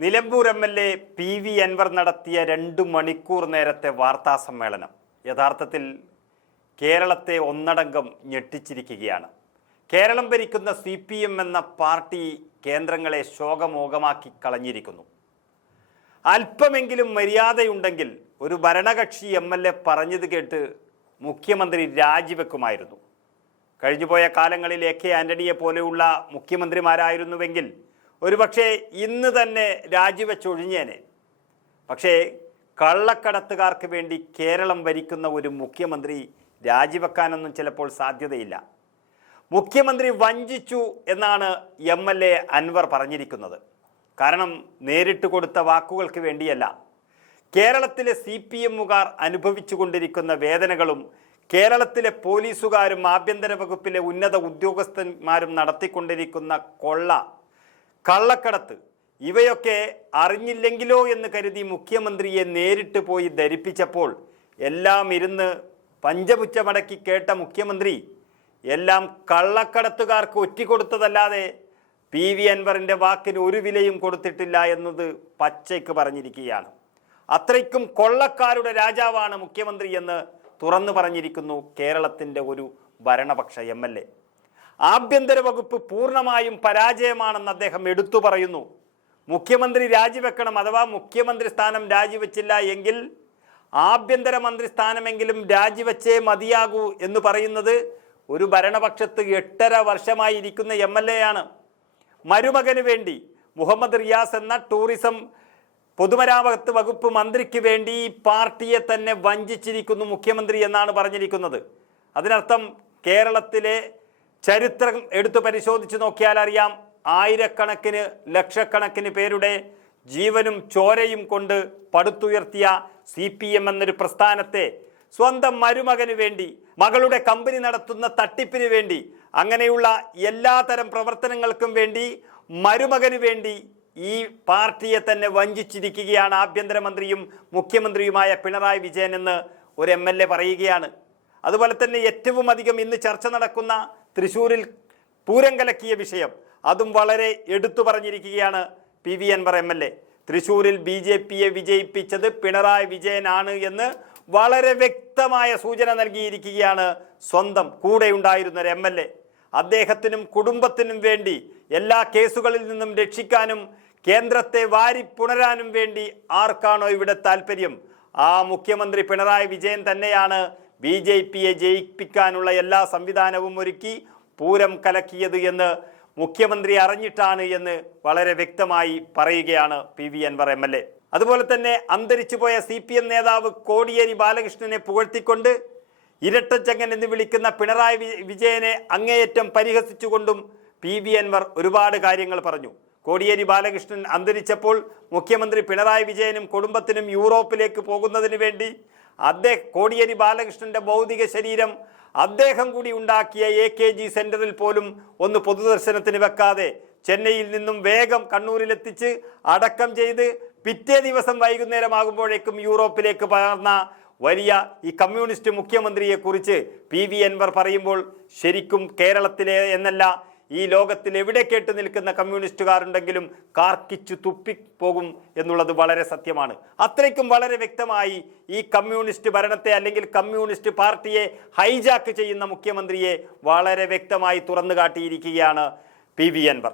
Nilambur M L A P V Anvar നടത്തിയ രണ്ട് മണിക്കൂർ നേരത്തെ വാർത്താ സമ്മേളനം. യഥാർത്ഥത്തിൽ കേരളത്തെ ഒന്നടങ്കം ഞെട്ടിച്ചിരിക്കുകയാണ്. കേരളം ഭരിക്കുന്ന സി പി എം എന്ന പാർട്ടി കേന്ദ്രങ്ങളെ ശോകമോകമാക്കി കളഞ്ഞിരിക്കുന്നു. അല്പമെങ്കിലും മര്യാദയുണ്ടെങ്കിൽ ഒരു ഭരണകക്ഷി എം എൽ എ പറഞ്ഞത് കേട്ട് മുഖ്യമന്ത്രി രാജിവെക്കുമായിരുന്നു. കഴിഞ്ഞുപോയ കാലങ്ങളിൽ എ കെ ആന്റണിയെ പോലെയുള്ള മുഖ്യമന്ത്രിമാരായിരുന്നുവെങ്കിൽ ഒരുപക്ഷെ ഇന്ന് തന്നെ രാജിവെച്ചൊഴിഞ്ഞേനെ പക്ഷേ കള്ളക്കടത്തുകാർക്ക് വേണ്ടി കേരളം ഭരിക്കുന്ന ഒരു മുഖ്യമന്ത്രി രാജിവെക്കാനൊന്നും ചിലപ്പോൾ സാധ്യതയില്ല. മുഖ്യമന്ത്രി വഞ്ചിച്ചു എന്നാണ് എം എൽ എ അൻവർ പറഞ്ഞിരിക്കുന്നത്. കാരണം നേരിട്ട് കൊടുത്ത വാക്കുകൾക്ക് വേണ്ടിയല്ല. കേരളത്തിലെ സി പി എമ്മുകാർ അനുഭവിച്ചു കൊണ്ടിരിക്കുന്ന വേദനകളും കേരളത്തിലെ പോലീസുകാരും ആഭ്യന്തര വകുപ്പിലെ ഉന്നത ഉദ്യോഗസ്ഥന്മാരും നടത്തിക്കൊണ്ടിരിക്കുന്ന കൊള്ള കള്ളക്കടത്ത്. ഇവയൊക്കെ അറിഞ്ഞില്ലെങ്കിലോ എന്ന് കരുതി മുഖ്യമന്ത്രിയെ നേരിട്ട് പോയി ധരിപ്പിച്ചപ്പോൾ എല്ലാം ഇരുന്ന് പഞ്ചപുച്ചമടക്കി കേട്ട മുഖ്യമന്ത്രി എല്ലാം കള്ളക്കടത്തുകാർക്ക് ഒറ്റിക്കൊടുത്തതല്ലാതെ പി വി അൻവറിന്റെ വാക്കിന് ഒരു വിലയും കൊടുത്തിട്ടില്ല എന്നത് പച്ചയ്ക്ക് പറഞ്ഞിരിക്കുകയാണ്. അത്രയ്ക്കും കൊള്ളക്കാരുടെ രാജാവാണ് മുഖ്യമന്ത്രി എന്ന് തുറന്നു പറഞ്ഞിരിക്കുന്നു കേരളത്തിന്റെ ഒരു ഭരണപക്ഷ എം. ആഭ്യന്തര വകുപ്പ് പൂർണമായും പരാജയമാണെന്ന് അദ്ദേഹം എടുത്തു പറയുന്നു. മുഖ്യമന്ത്രി രാജിവെക്കണം അഥവാ മുഖ്യമന്ത്രി സ്ഥാനം രാജിവെച്ചില്ല എങ്കിൽ ആഭ്യന്തര മന്ത്രി സ്ഥാനമെങ്കിലും രാജിവെച്ചേ മതിയാകൂ എന്ന് പറയുന്നത് ഒരു ഭരണപക്ഷത്ത് എട്ടര വർഷമായി ഇരിക്കുന്ന എം എൽ എ ആണ് മരുമകന് വേണ്ടി മുഹമ്മദ് റിയാസ് എന്ന ടൂറിസം പൊതുമരാമത്ത് വകുപ്പ് മന്ത്രിക്ക് വേണ്ടി പാർട്ടിയെ തന്നെ വഞ്ചിച്ചിരിക്കുന്നു മുഖ്യമന്ത്രി എന്നാണ് പറഞ്ഞിരിക്കുന്നത്. അതിനർത്ഥം കേരളത്തിലെ ചരിത്രം എടുത്തു പരിശോധിച്ച് നോക്കിയാൽ അറിയാം. ആയിരക്കണക്കിന് ലക്ഷക്കണക്കിന് പേരുടെ ജീവനും ചോരയും കൊണ്ട് പടുത്തുയർത്തിയ സി പി എം എന്നൊരു പ്രസ്ഥാനത്തെ സ്വന്തം മരുമകന് വേണ്ടി മകളുടെ കമ്പനി നടത്തുന്ന തട്ടിപ്പിന് വേണ്ടി അങ്ങനെയുള്ള എല്ലാതരം പ്രവർത്തനങ്ങൾക്കും വേണ്ടി മരുമകന് വേണ്ടി ഈ പാർട്ടിയെ തന്നെ വഞ്ചിച്ചിരിക്കുകയാണ് ആഭ്യന്തരമന്ത്രിയും മുഖ്യമന്ത്രിയുമായ പിണറായി വിജയൻ എന്ന് ഒരു എം പറയുകയാണ്. അതുപോലെ തന്നെ ഏറ്റവും അധികം ഇന്ന് ചർച്ച നടക്കുന്ന തൃശ്ശൂരിൽ പൂരം കലക്കിയ വിഷയം അതും വളരെ എടുത്തു പറഞ്ഞിരിക്കുകയാണ് P V Anvar M L A. തൃശ്ശൂരിൽ ബി ജെ പിയെ വിജയിപ്പിച്ചത് പിണറായി വിജയനാണ് എന്ന് വളരെ വ്യക്തമായ സൂചന നൽകിയിരിക്കുകയാണ് സ്വന്തം കൂടെയുണ്ടായിരുന്ന ഒരു എം എൽ എ. അദ്ദേഹത്തിനും കുടുംബത്തിനും വേണ്ടി എല്ലാ കേസുകളിൽ നിന്നും രക്ഷിക്കാനും കേന്ദ്രത്തെ വാരി പുണരാനും വേണ്ടി ആർക്കാണോ ഇവിടെ താല്പര്യം ആ മുഖ്യമന്ത്രി പിണറായി വിജയൻ തന്നെയാണ് ബി ജെ പിയെ ജയിപ്പിക്കാനുള്ള എല്ലാ സംവിധാനവും ഒരുക്കി പൂരം കലക്കിയത് എന്ന് മുഖ്യമന്ത്രി അറിഞ്ഞിട്ടാണ് എന്ന് വളരെ വ്യക്തമായി പറയുകയാണ് P V Anvar M L A. അതുപോലെ തന്നെ അന്തരിച്ചു പോയ സി പി എം നേതാവ് കോടിയേരി ബാലകൃഷ്ണനെ പുകഴ്ത്തിക്കൊണ്ട് ഇരട്ടച്ചങ്ങൻ എന്ന് വിളിക്കുന്ന പിണറായി വിജയനെ അങ്ങേയറ്റം പരിഹസിച്ചുകൊണ്ടും പി വി അൻവർ ഒരുപാട് കാര്യങ്ങൾ പറഞ്ഞു. കോടിയേരി ബാലകൃഷ്ണൻ അന്തരിച്ചപ്പോൾ മുഖ്യമന്ത്രി പിണറായി വിജയനും കുടുംബത്തിനും യൂറോപ്പിലേക്ക് പോകുന്നതിന് വേണ്ടി അദ്ദേഹം കോടിയേരി ബാലകൃഷ്ണന്റെ ഭൗതിക ശരീരം അദ്ദേഹം കൂടി ഉണ്ടാക്കിയ എ കെ ജി സെന്ററിൽ പോലും ഒന്ന് പൊതുദർശനത്തിന് വെക്കാതെ ചെന്നൈയിൽ നിന്നും വേഗം കണ്ണൂരിലെത്തിച്ച് അടക്കം ചെയ്ത് പിറ്റേ ദിവസം വൈകുന്നേരമാകുമ്പോഴേക്കും യൂറോപ്പിലേക്ക് പകർന്ന വലിയ ഈ കമ്മ്യൂണിസ്റ്റ് മുഖ്യമന്ത്രിയെക്കുറിച്ച് പി വി അൻവർ പറയുമ്പോൾ ശരിക്കും കേരളത്തിലെ എന്നല്ല ഈ ലോകത്തിൽ എവിടെ കേട്ട് നിൽക്കുന്ന കമ്മ്യൂണിസ്റ്റുകാരുണ്ടെങ്കിലും കാർക്കിച്ചു തുപ്പിപ്പോകും എന്നുള്ളത് വളരെ സത്യമാണ്. അത്രയ്ക്കും വളരെ വ്യക്തമായി ഈ കമ്മ്യൂണിസ്റ്റ് ഭരണത്തെ അല്ലെങ്കിൽ കമ്മ്യൂണിസ്റ്റ് പാർട്ടിയെ ഹൈജാക്ക് ചെയ്യുന്ന മുഖ്യമന്ത്രിയെ വളരെ വ്യക്തമായി തുറന്നു കാട്ടിയിരിക്കുകയാണ് പി വി അൻവർ.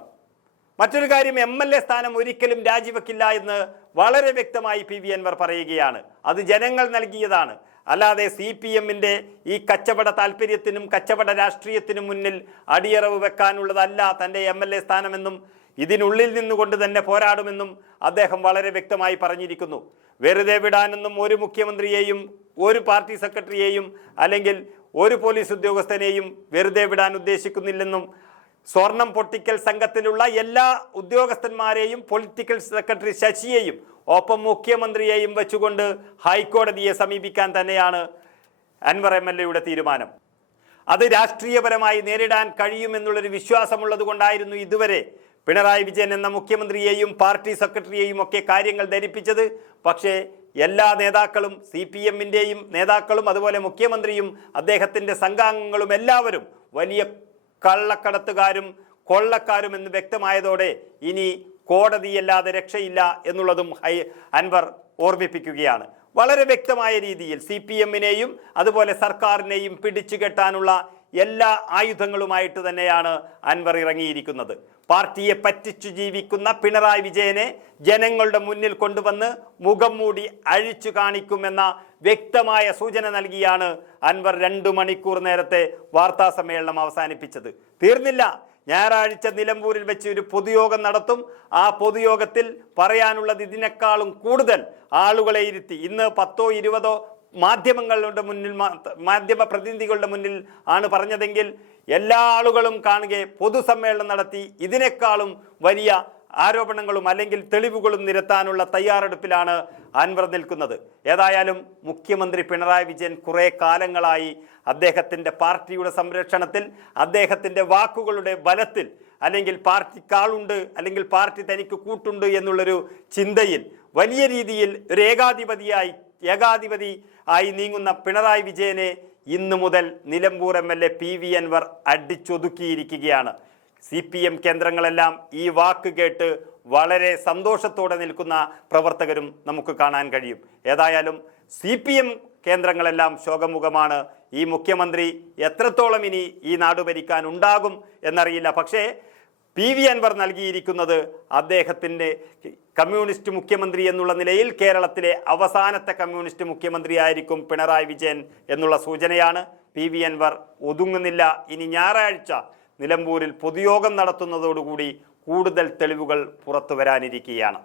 മറ്റൊരു കാര്യം എം എൽ എ സ്ഥാനം ഒരിക്കലും രാജിവെക്കില്ല എന്ന് വളരെ വ്യക്തമായി പി വി അൻവർ പറയുകയാണ്. അത് ജനങ്ങൾ നൽകിയതാണ്. അല്ലാതെ സി പി എമ്മിന്റെ ഈ കച്ചവട താല്പര്യത്തിനും കച്ചവട രാഷ്ട്രീയത്തിനും മുന്നിൽ അടിയറവ് വെക്കാനുള്ളതല്ല തന്റെ എം എൽ എ സ്ഥാനമെന്നും ഇതിനുള്ളിൽ നിന്നുകൊണ്ട് തന്നെ പോരാടുമെന്നും അദ്ദേഹം വളരെ വ്യക്തമായി പറഞ്ഞിരിക്കുന്നു. വെറുതെ വിടാനെന്നും ഒരു മുഖ്യമന്ത്രിയെയും ഒരു പാർട്ടി സെക്രട്ടറിയെയും അല്ലെങ്കിൽ ഒരു പോലീസ് ഉദ്യോഗസ്ഥനെയും വെറുതെ വിടാൻ ഉദ്ദേശിക്കുന്നില്ലെന്നും സ്വർണം പൊട്ടിക്കൽ സംഘത്തിലുള്ള എല്ലാ ഉദ്യോഗസ്ഥന്മാരെയും പൊളിറ്റിക്കൽ സെക്രട്ടറി ശശിയെയും ഒപ്പം മുഖ്യമന്ത്രിയെയും വെച്ചുകൊണ്ട് ഹൈക്കോടതിയെ സമീപിക്കാൻ തന്നെയാണ് അൻവർ എം എൽ എയുടെ തീരുമാനം. അത് രാഷ്ട്രീയപരമായി നേരിടാൻ കഴിയുമെന്നുള്ളൊരു വിശ്വാസമുള്ളത് കൊണ്ടായിരുന്നു ഇതുവരെ പിണറായി വിജയൻ എന്ന മുഖ്യമന്ത്രിയെയും പാർട്ടി സെക്രട്ടറിയെയും ഒക്കെ കാര്യങ്ങൾ ധരിപ്പിച്ചത്. പക്ഷേ എല്ലാ നേതാക്കളും സി പി എമ്മിന്റെയും നേതാക്കളും അതുപോലെ മുഖ്യമന്ത്രിയും അദ്ദേഹത്തിന്റെ സംഘാംഗങ്ങളും എല്ലാവരും വലിയ കള്ളക്കടത്തുകാരും കൊള്ളക്കാരും എന്ന് വ്യക്തമായതോടെ ഇനി കോടതിയല്ലാതെ രക്ഷയില്ല എന്നുള്ളതും ഹൈ അൻവർ ഓർമ്മിപ്പിക്കുകയാണ്. വളരെ വ്യക്തമായ രീതിയിൽ സി പി എമ്മിനെയും അതുപോലെ സർക്കാരിനെയും പിടിച്ചു കെട്ടാനുള്ള എല്ലാ ആയുധങ്ങളുമായിട്ട് തന്നെയാണ് അൻവർ ഇറങ്ങിയിരിക്കുന്നത്. പാർട്ടിയെ പറ്റിച്ചു ജീവിക്കുന്ന പിണറായി വിജയനെ ജനങ്ങളുടെ മുന്നിൽ കൊണ്ടുവന്ന് മുഖം മൂടി അഴിച്ചു കാണിക്കുമെന്ന വ്യക്തമായ സൂചന നൽകിയാണ് അൻവർ രണ്ടു മണിക്കൂർ നേരത്തെ വാർത്താ സമ്മേളനം അവസാനിപ്പിച്ചത്. തീർന്നില്ല. ഞായറാഴ്ച നിലമ്പൂരിൽ വെച്ച് ഒരു പൊതുയോഗം നടത്തും. ആ പൊതുയോഗത്തിൽ പറയാനുള്ളത് ഇതിനേക്കാളും കൂടുതൽ ആളുകളെ ഇരുത്തി. ഇന്ന് പത്തോ ഇരുപതോ മാധ്യമങ്ങളുടെ മുന്നിൽ മാധ്യമ പ്രതിനിധികളുടെ മുന്നിൽ ആണ് പറഞ്ഞതെങ്കിൽ എല്ലാ ആളുകളും കാണുകയെ പൊതുസമ്മേളനം നടത്തി. ഇതിനേക്കാളും വലിയ ആരോപണങ്ങളും അല്ലെങ്കിൽ തെളിവുകളും നിരത്താനുള്ള തയ്യാറെടുപ്പിലാണ് അൻവർ നിൽക്കുന്നത്. ഏതായാലും മുഖ്യമന്ത്രി പിണറായി വിജയൻ കുറേ കാലങ്ങളായി അദ്ദേഹത്തിന്റെ പാർട്ടിയുടെ സംരക്ഷണത്തിൽ അദ്ദേഹത്തിന്റെ വാക്കുകളുടെ ബലത്തിൽ അല്ലെങ്കിൽ പാർട്ടിക്കാളുണ്ട് അല്ലെങ്കിൽ പാർട്ടി തനിക്ക് കൂട്ടുണ്ട് എന്നുള്ളൊരു ചിന്തയിൽ വലിയ രീതിയിൽ ഒരു ഏകാധിപതിയായി ഏകാധിപതി ആയി നീങ്ങുന്ന പിണറായി വിജയനെ ഇന്നു മുതൽ Nilambur M L A P V Anvar അടിച്ചൊതുക്കിയിരിക്കുകയാണ്. C P M കേന്ദ്രങ്ങളെല്ലാം ഈ വാക്ക് കേട്ട് വളരെ സന്തോഷത്തോടെ നിൽക്കുന്ന പ്രവർത്തകരും നമുക്ക് കാണാൻ കഴിയും. ഏതായാലും സി പി എം കേന്ദ്രങ്ങളെല്ലാം ശോകമുഖമാണ്. ഈ മുഖ്യമന്ത്രി എത്രത്തോളം ഇനി ഈ നാട് ഭരിക്കാൻ ഉണ്ടാകും എന്നറിയില്ല. പക്ഷേ പി വി അൻവർ നൽകിയിരിക്കുന്നത് അദ്ദേഹത്തിന്റെ കമ്മ്യൂണിസ്റ്റ് മുഖ്യമന്ത്രി എന്നുള്ള നിലയിൽ കേരളത്തിലെ അവസാനത്തെ കമ്മ്യൂണിസ്റ്റ് മുഖ്യമന്ത്രിയായിരിക്കും പിണറായി വിജയൻ എന്നുള്ള സൂചനയാണ്. പി വി അൻവർ ഒതുങ്ങുന്നില്ല. ഇനി ഞായറാഴ്ച നിലമ്പൂരിൽ പൊതുയോഗം നടത്തുന്നതോടുകൂടി കൂടുതൽ തെളിവുകൾ പുറത്തു വരാനിരിക്കുകയാണ്